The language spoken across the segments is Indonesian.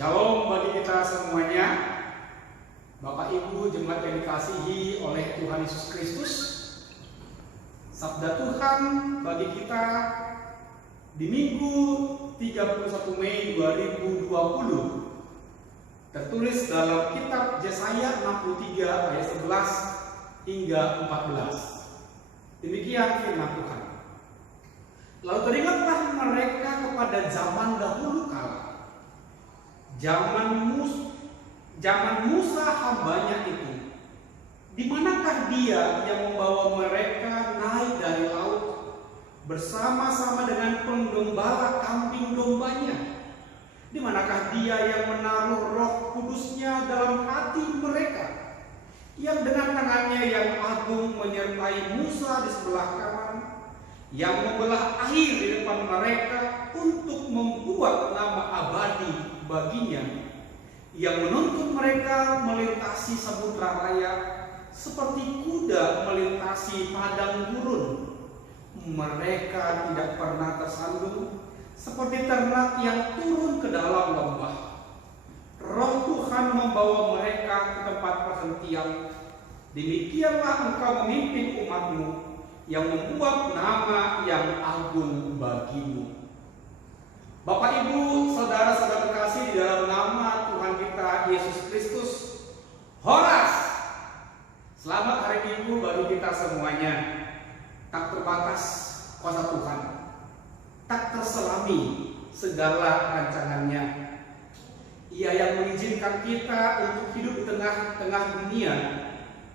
Shalom bagi kita semuanya, Bapak Ibu jemaat yang dikasihi oleh Tuhan Yesus Kristus. Sabda Tuhan bagi kita di Minggu 31 Mei 2020 tertulis dalam kitab Yesaya 63 ayat 11 hingga 14. Demikian firman Tuhan. Lalu teringatlah mereka kepada zaman dahulu kala, zaman Musa hambanya itu. Di manakah dia yang membawa mereka naik dari laut bersama-sama dengan penggembala kambing dombanya? Di manakah dia yang menaruh Roh Kudusnya dalam hati mereka, yang dengan tangannya yang agung menyertai Musa di sebelah kanan, yang membelah air di depan mereka untuk membuat nama abadi baginya, yang menuntun mereka melintasi samudra raya seperti kuda melintasi padang gurun. Mereka tidak pernah tersandung seperti ternak yang turun ke dalam lembah. Roh Tuhan membawa mereka ke tempat perhentian. Demikianlah engkau memimpin umatmu, yang membuat nama yang agung bagimu. Bapak, Ibu, saudara-saudara terkasih di dalam nama Tuhan kita Yesus Kristus, Horas. Selamat hari Minggu bagi kita semuanya. Tak terbatas kuasa Tuhan, tak terselami segala rancangannya. Ia yang mengizinkan kita untuk hidup di tengah-tengah dunia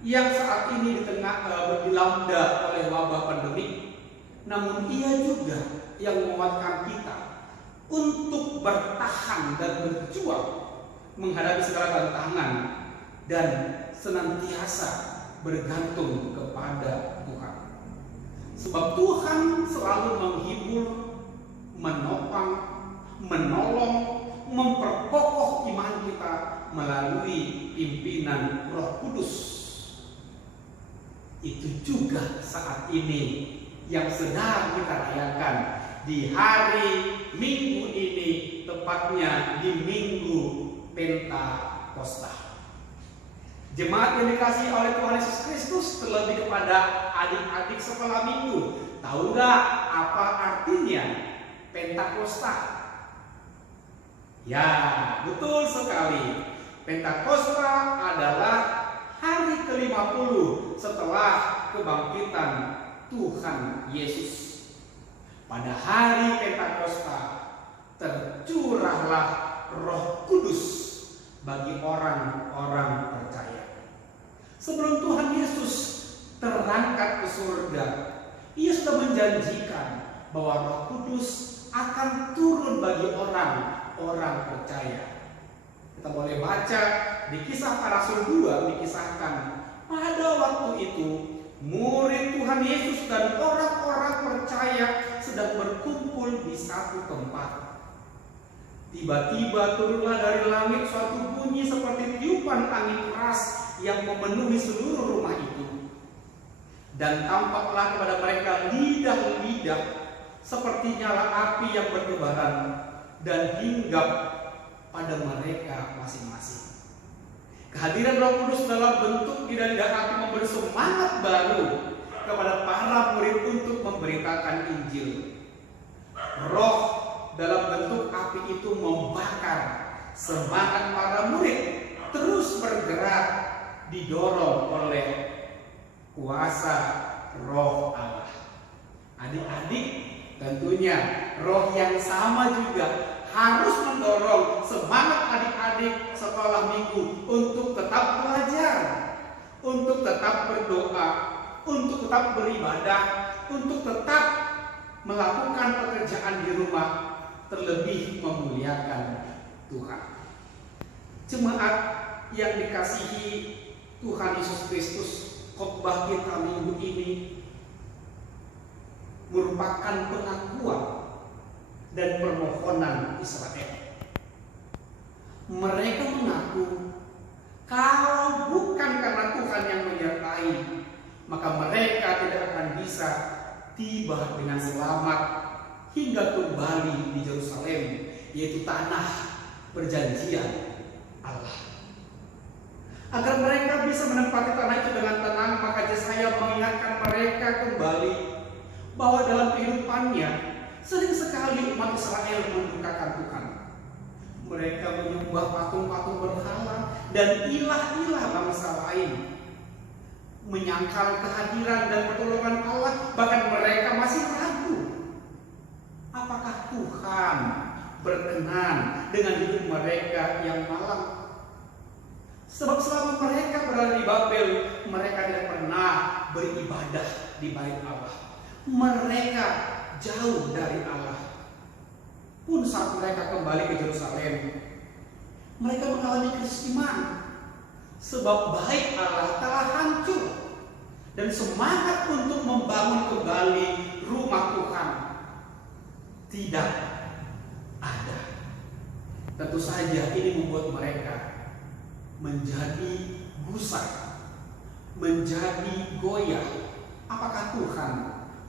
yang saat ini dilanda oleh wabah pandemi. Namun ia juga yang menguatkan kita untuk bertahan dan berjuang menghadapi segala tantangan dan senantiasa bergantung kepada Tuhan. Sebab Tuhan selalu menghibur, menopang, menolong, memperkokoh iman kita melalui pimpinan Roh Kudus. Itu juga saat ini yang sedang kita rayakan di hari Minggu ini, tepatnya di Minggu Pentakosta. Jemaat yang dikasihi oleh Tuhan Yesus Kristus, terlebih kepada adik-adik sekolah minggu, tahu nggak apa artinya Pentakosta? Ya, betul sekali. Pentakosta adalah hari ke-50 setelah kebangkitan Tuhan Yesus. Pada hari Pentakosta tercurahlah Roh Kudus bagi orang-orang percaya. Sebelum Tuhan Yesus terangkat ke surga, Ia sudah menjanjikan bahwa Roh Kudus akan turun bagi orang-orang percaya. Kita boleh baca di Kisah Para Rasul 2, dikisahkan pada waktu itu murid Tuhan Yesus dan orang-orang percaya sedang berkumpul di satu tempat. Tiba-tiba turunlah dari langit suatu bunyi seperti tiupan angin keras yang memenuhi seluruh rumah itu. Dan tampaklah kepada mereka lidah-lidah seperti nyala api yang bertebaran dan hinggap pada mereka masing-masing. Kehadiran Roh Kudus dalam bentuk lidah-lidah api memberi semangat baru kepada para murid untuk memberitakan Injil. Roh dalam bentuk api itu membakar semangat para murid terus bergerak, didorong oleh kuasa Roh Allah. Adik-adik, tentunya roh yang sama juga harus mendorong semangat adik-adik sekolah minggu untuk tetap belajar, untuk tetap berdoa, untuk tetap beribadah, untuk tetap melakukan pekerjaan di rumah, terlebih memuliakan Tuhan. Jemaat yang dikasihi Tuhan Yesus Kristus, khotbah kita minggu ini merupakan pengakuan dan permohonan Israel. Mereka mengaku kalau bukan karena Tuhan yang menyertai, maka mereka tidak akan bisa tiba dengan selamat hingga kembali di Yerusalem, yaitu tanah perjanjian Allah. Agar mereka bisa menempati tanah itu dengan tenang, maka Yesaya mengingatkan mereka kembali bahwa dalam kehidupannya sering sekali umat Israel mendukakan Tuhan. Mereka menyembah patung-patung berhala dan ilah-ilah bangsa lain, menyangkal kehadiran dan pertolongan Allah. Bahkan mereka masih ragu, apakah Tuhan berkenan dengan hidup mereka yang malang. Sebab selama mereka berada di Babel, mereka tidak pernah beribadah di bait Allah. Mereka jauh dari Allah. Pun saat mereka kembali ke Yerusalem, mereka mengalami krisis iman. Sebab bait Allah telah hancur dan semangat untuk membangun kembali rumah Tuhan tidak ada. Tentu saja ini membuat mereka menjadi gusar, menjadi goyah. Apakah Tuhan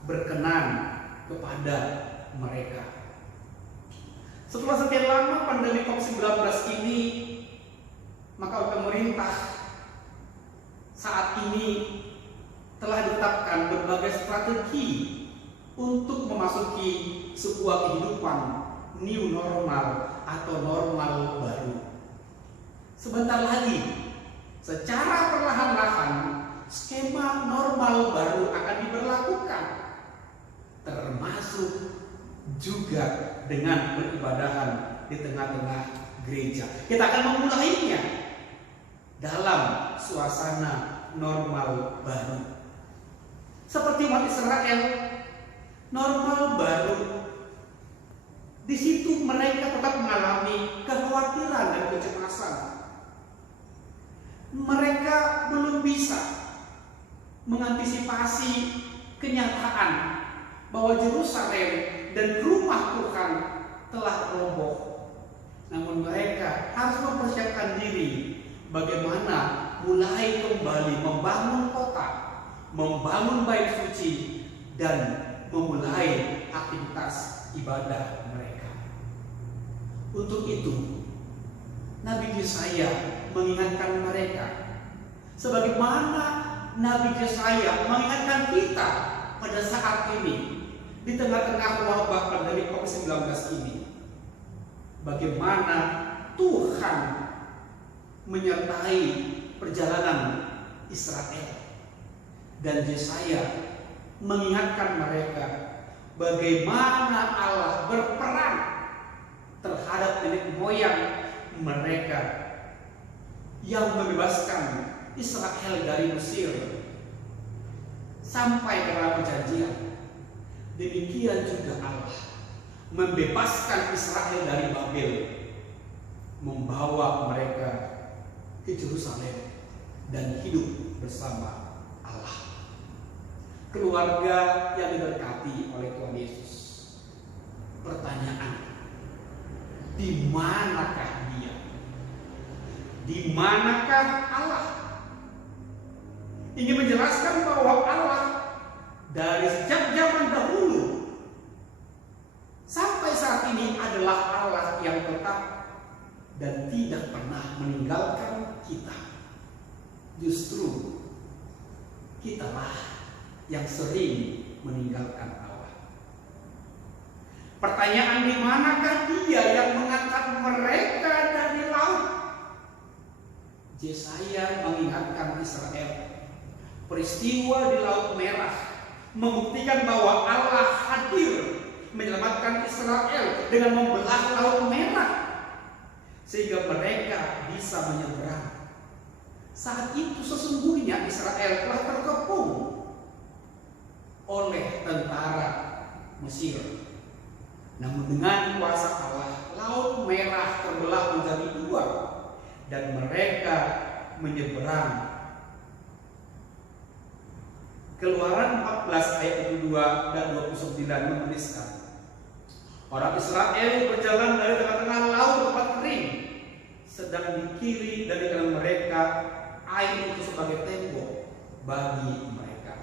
berkenan kepada mereka? Setelah sekian lama pandemi COVID-19 ini, maka pemerintah saat ini telah ditetapkan berbagai strategi untuk memasuki sebuah kehidupan new normal atau normal baru. Sebentar lagi, secara perlahan-lahan, skema normal baru akan diberlakukan, termasuk juga dengan beribadahan di tengah-tengah gereja. Kita akan memulainya dalam suasana normal baru. Seperti umat Israel, normal baru. Di situ mereka tetap mengalami kekhawatiran dan kecemasan. Mereka belum bisa mengantisipasi kenyataan bahwa Yerusalem dan rumah Tuhan telah roboh. Namun mereka harus mempersiapkan diri bagaimana mulai kembali membangun kota, membangun bait suci, dan memulai aktivitas ibadah mereka. Untuk itu, Nabi Yesaya mengingatkan mereka, sebagaimana Nabi Yesaya mengingatkan kita pada saat ini di tengah-tengah wabah pandemi COVID-19 ini, bagaimana Tuhan menyertai perjalanan Israel. Dan Yesaya mengingatkan mereka bagaimana Allah berperang terhadap nenek moyang mereka yang membebaskan Israel dari Mesir sampai ke tanah perjanjian. Demikian juga Allah membebaskan Israel dari Babel, membawa mereka ke Yerusalem dan hidup bersama Allah. Keluarga yang diberkati oleh Tuhan Yesus, pertanyaan, di manakah Dia? Di manakah Allah? Ingin menjelaskan bahwa Allah dari sejak zaman dahulu sampai saat ini adalah Allah yang tetap dan tidak pernah meninggalkan kita. Justru kitalah yang sering meninggalkan Allah. Pertanyaan, di manakah Dia yang mengangkat mereka dari laut? Yesaya mengingatkan Israel, peristiwa di Laut Merah membuktikan bahwa Allah hadir menyelamatkan Israel dengan membelah Laut Merah sehingga mereka bisa menyeberang. Saat itu sesungguhnya Israel telah terkepung oleh tentara Mesir. Namun dengan kuasa Allah, Laut Merah terbelah menjadi dua dan mereka menyeberang. Keluaran 14 ayat 22 dan 29 menuliskan, orang Israel berjalan dari tengah-tengah laut tempat kering, sedang di kiri dari kanan mereka air itu sebagai tembok bagi mereka.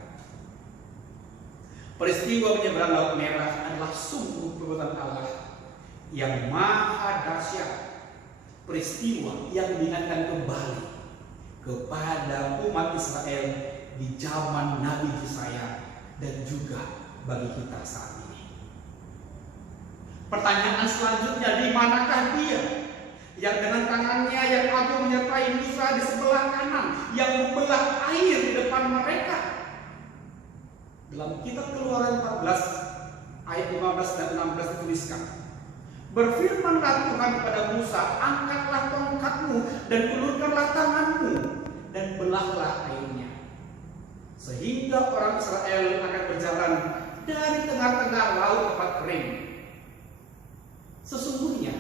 Peristiwa menyeberang Laut Merah adalah sungguh perbuatan Allah yang maha dahsyat peristiwa yang diingatkan kembali kepada umat Israel di zaman Nabi Yesaya dan juga bagi kita saat ini. Pertanyaan selanjutnya, di manakah Dia yang dengan tangannya yang agung menyertai Musa di sebelah kanan, yang membelah air di depan mereka? Dalam kitab Keluaran 14 ayat 15 dan 16 dituliskan, berfirmanlah Tuhan kepada Musa, angkatlah tongkatmu dan ulurkanlah tanganmu dan belahlah airnya, sehingga orang Israel akan berjalan dari tengah-tengah laut tempat kering. Sesungguhnya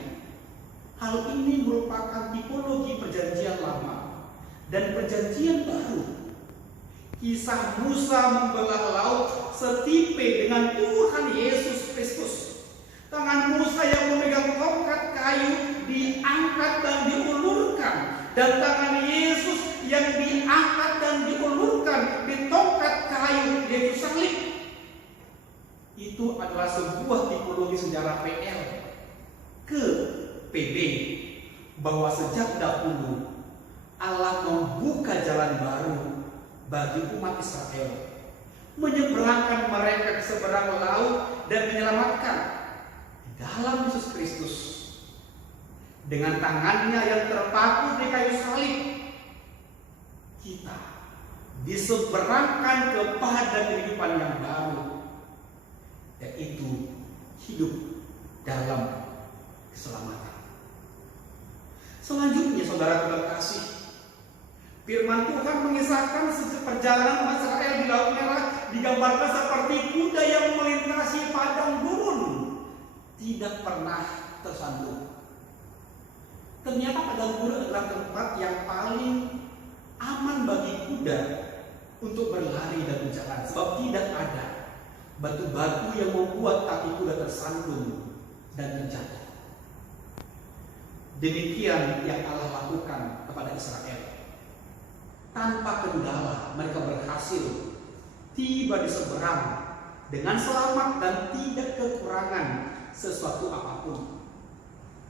hal ini merupakan tipologi perjanjian lama dan perjanjian baru. Kisah Musa membelah laut setipe dengan Tuhan Yesus Kristus. Tangan Musa yang memegang tongkat kayu diangkat dan diulurkan, dan tangan Yesus yang diangkat dan diulurkan di tongkat kayu, yaitu salib. Itu adalah sebuah tipologi sejarah PL ke PB, bahwa sejak dahulu Allah membuka jalan baru bagi umat Israel, menyeberangkan mereka ke seberang laut dan menyelamatkan dalam Yesus Kristus. Dengan tangannya yang terpaku di kayu salib, kita diseberangkan kepada kehidupan yang baru, yaitu hidup dalam keselamatan. Selanjutnya, saudara terkasih, firman Tuhan mengisahkan perjalanan umat Israel di Laut Merah digambarkan seperti kuda yang melintasi padang gurun, tidak pernah tersandung. Ternyata padang gurun adalah tempat yang paling aman bagi kuda untuk berlari dan berjalan, sebab tidak ada batu-batu yang membuat kaki kuda tersandung dan terjatuh. Demikian yang Allah lakukan kepada Israel. Tanpa kendala mereka berhasil tiba di seberang dengan selamat dan tidak kekurangan sesuatu apapun.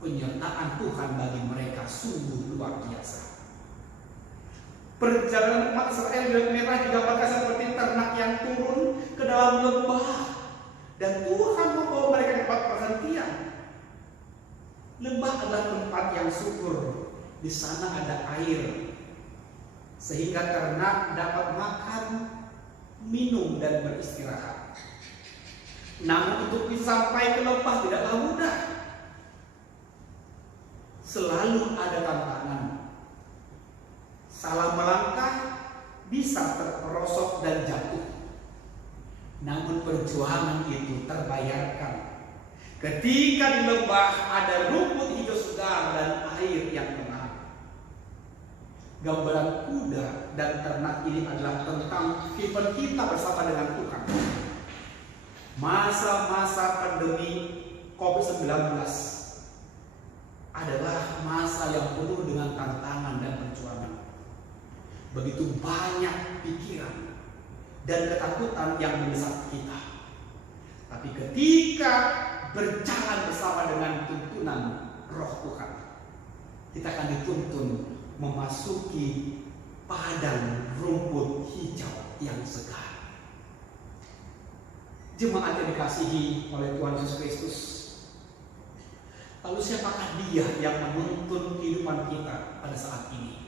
Penyertaan Tuhan bagi mereka sungguh luar biasa. Perjalanan umat Israel di Laut Merah digambarkan seperti ternak yang turun ke dalam lembah, dan Tuhan membawa mereka ke tempat perhentian. Lembah adalah tempat yang subur, di sana ada air, sehingga ternak dapat makan, minum, dan beristirahat. Namun untuk bisa sampai ke lembah tidaklah mudah. Selalu ada tantangan. Salah melangkah bisa terperosok dan jatuh. Namun perjuangan itu terbayarkan ketika di lembah ada rumput hijau segar dan air yang tenang. Gambaran kuda dan ternak ini adalah tentang kehidupan kita bersama dengan Tuhan. Masa-masa pandemi COVID-19 adalah masa yang penuh dengan tantangan dan perjuangan. Begitu banyak pikiran dan ketakutan yang mendesak kita. Tapi ketika berjalan bersama dengan tuntunan Roh Tuhan, kita akan dituntun memasuki padang rumput hijau yang segar. Jemaat yang dikasihi oleh Tuhan Yesus Kristus, lalu siapakah Dia yang menuntun kehidupan kita pada saat ini?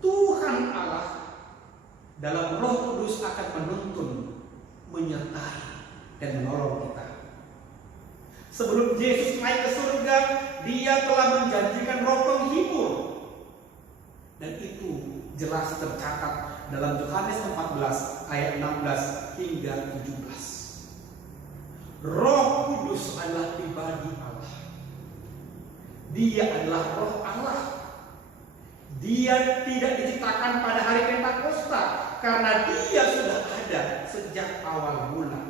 Tuhan Allah dalam Roh Kudus akan menuntun, menyertai, dan menolong kita. Sebelum Yesus naik ke surga, Dia telah menjanjikan roh penghibur, dan itu jelas tercatat dalam Yohanes 14 ayat 16 hingga 17. Roh Kudus adalah pribadi Allah. Dia adalah Roh Allah. Dia tidak diciptakan pada hari Pentakosta, karena Dia sudah ada sejak awal mula.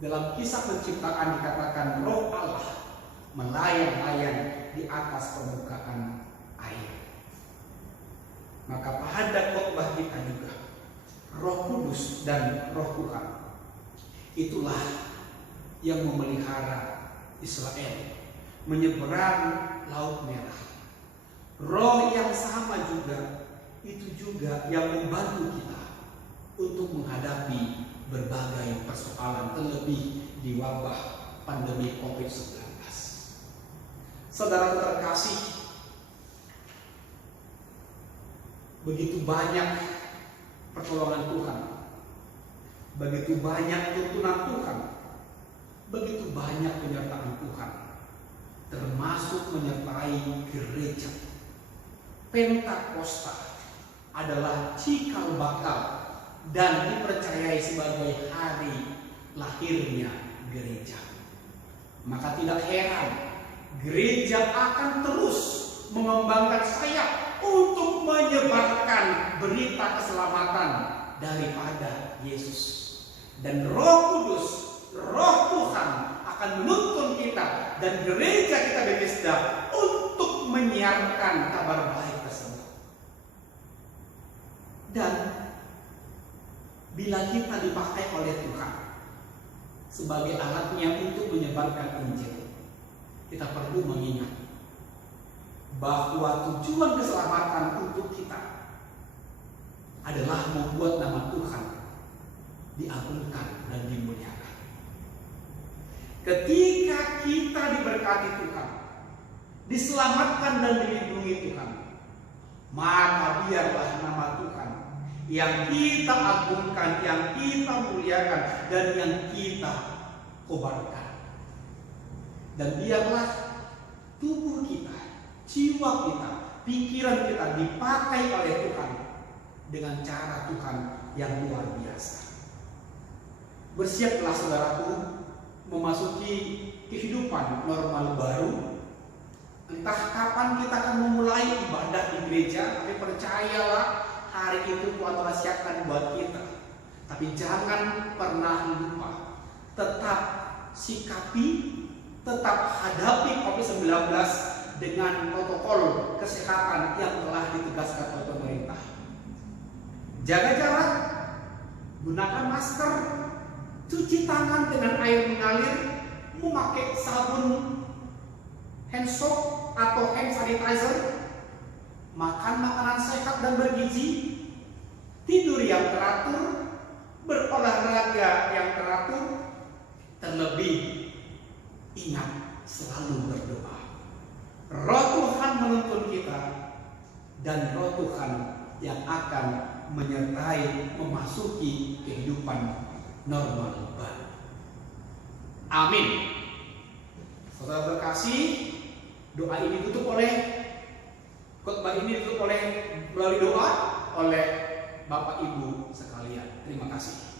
Dalam kisah penciptaan dikatakan Roh Allah melayang-layang di atas permukaan air. Maka pada khotbah kita juga Roh Kudus dan Roh Tuhan itulah yang memelihara Israel menyeberang Laut Merah. Roh yang sama juga, itu juga yang membantu kita untuk menghadapi berbagai persoalan, terlebih di wabah pandemi COVID-19. Saudara terkasih, begitu banyak pertolongan Tuhan, begitu banyak tuntunan Tuhan, begitu banyak penyertaan Tuhan, termasuk menyertai gereja. Pentakosta adalah cikal bakal dan dipercayai sebagai hari lahirnya gereja. Maka tidak heran gereja akan terus mengembangkan sayap untuk menyebarkan berita keselamatan daripada Yesus. Dan Roh Kudus, Roh Tuhan akan menuntun kita dan gereja kita Bethesda untuk menyiarkan kabar baik tersebut. Dan bila kita dipakai oleh Tuhan sebagai alatnya untuk menyebarkan Injil, kita perlu mengingat bahwa tujuan keselamatan untuk kita adalah membuat nama Tuhan diagungkan dan dimuliakan. Ketika kita diberkati Tuhan, diselamatkan dan dilindungi Tuhan, maka biarlah nama Tuhan yang kita agungkan, yang kita muliakan, dan yang kita kobarkan. Dan biarlah tubuh kita, jiwa kita, pikiran kita dipakai oleh Tuhan dengan cara Tuhan yang luar biasa. Bersiaplah saudaraku memasuki kehidupan normal baru. Entah kapan kita akan memulai ibadah di gereja, tapi percayalah hari itu Tuhan telah siapkan buat kita. Tapi jangan pernah lupa, tetap sikapi, tetap hadapi COVID-19 dengan protokol kesehatan yang telah ditegaskan oleh pemerintah. Jaga jarak, gunakan masker, cuci tangan dengan air mengalir, memakai sabun hand soap atau hand sanitizer, makan makanan sehat dan bergizi, tidur yang teratur, berolahraga yang teratur, terlebih ingat selalu berdoa. Roh Tuhan menuntun kita dan Roh Tuhan yang akan menyertai memasuki kehidupan normal baru. Amin. Saudara terkasih, doa ini ditutup oleh khotbah ini ditutup oleh melalui doa oleh Bapak Ibu sekalian. Terima kasih.